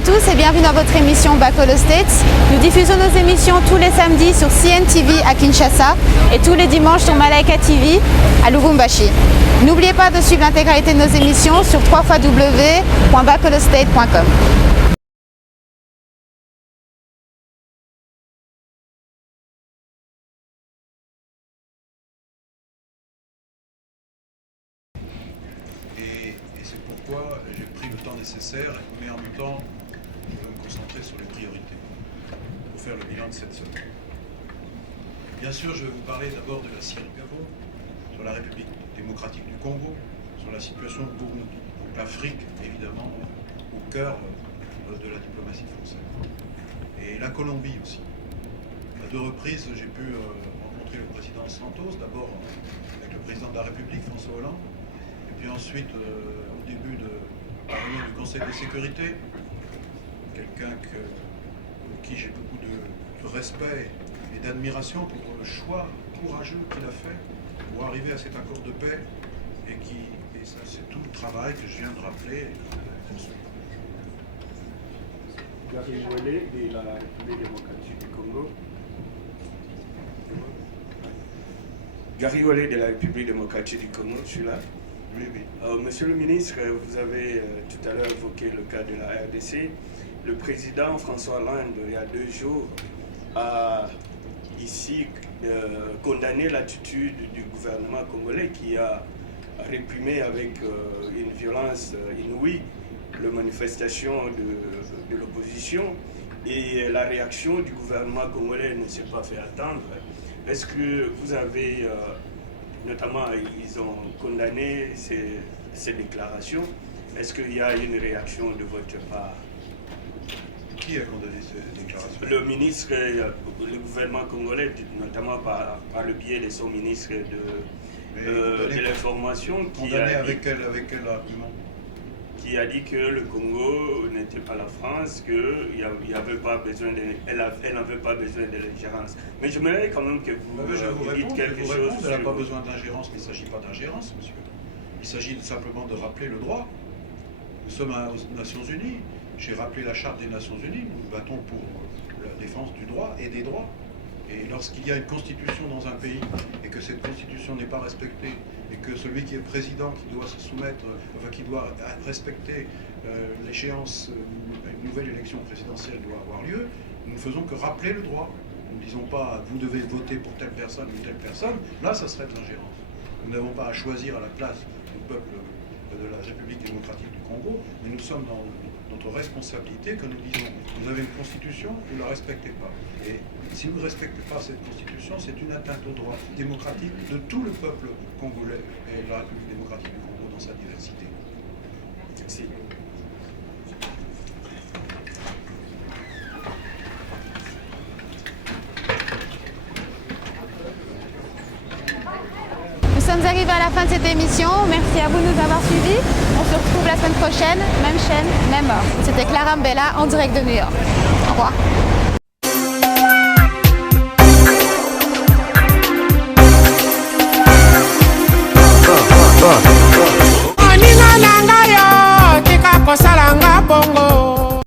à tous et bienvenue dans votre émission Bakolo States. Nous diffusons nos émissions tous les samedis sur CNTV à Kinshasa et tous les dimanches sur Malaika TV à Lubumbashi. N'oubliez pas de suivre l'intégralité de nos émissions sur www.bakolostate.com. Et c'est pourquoi j'ai pris le temps nécessaire, mais en même temps, je vais me concentrer sur les priorités pour faire le bilan de cette semaine. Bien sûr, je vais vous parler d'abord de la Sierra Gabon, sur la République démocratique du Congo, sur la situation de Burundi. Donc l'Afrique, évidemment, au cœur de la diplomatie française. Et la Colombie aussi. À deux reprises, j'ai pu rencontrer le président Santos, d'abord avec le président de la République, François Hollande, et puis ensuite, au début de la réunion du Conseil de sécurité, quelqu'un pour qui j'ai beaucoup de respect et d'admiration pour le choix courageux qu'il a fait pour arriver à cet accord de paix, et ça c'est tout le travail que je viens de rappeler. Gary Ouellet de la République démocratique du Congo. Gary Ouellet de la République démocratique du Congo, je suis là. Oui, oui. Monsieur le ministre, vous avez tout à l'heure évoqué le cas de la RDC. Le président François Hollande, il y a 2 jours, a ici condamné l'attitude du gouvernement congolais qui a réprimé avec une violence inouïe les manifestations de l'opposition, et la réaction du gouvernement congolais ne s'est pas fait attendre. Est-ce que vous avez, notamment ils ont condamné ces déclarations, est-ce qu'il y a une réaction de votre part? Qui a condamné ces déclarations? Le ministre, le gouvernement congolais, notamment par le biais de son ministre de l'information, qui a avec quel argument? Qui a dit que le Congo n'était pas la France, qu'elle n'avait pas besoin de l'ingérence. Mais j'aimerais quand même que vous dites quelque chose. Elle n'a pas besoin d'ingérence, mais il ne s'agit pas d'ingérence, monsieur. Il s'agit simplement de rappeler le droit. Nous sommes aux Nations Unies. J'ai rappelé la Charte des Nations Unies. Nous nous battons pour la défense du droit et des droits. Et lorsqu'il y a une constitution dans un pays et que cette constitution n'est pas respectée, et que celui qui est président, qui doit se soumettre, qui doit respecter l'échéance, une nouvelle élection présidentielle doit avoir lieu, nous ne faisons que rappeler le droit. Nous ne disons pas vous devez voter pour telle personne ou telle personne. Là, ça serait de l'ingérence. Nous n'avons pas à choisir à la place du peuple de la République démocratique du Congo, mais nous sommes dans notre responsabilité que nous disons vous avez une constitution, vous ne la respectez pas. Et si vous ne respectez pas cette constitution, c'est une atteinte au droit démocratique de tout le peuple congolais et de la République démocratique du Congo dans sa diversité. Merci. Nous sommes arrivés à la fin de cette émission. Merci à vous de nous avoir suivis. On se retrouve la semaine prochaine, même chaîne, même heure. C'était Clara Mbella en direct de New York. Au revoir.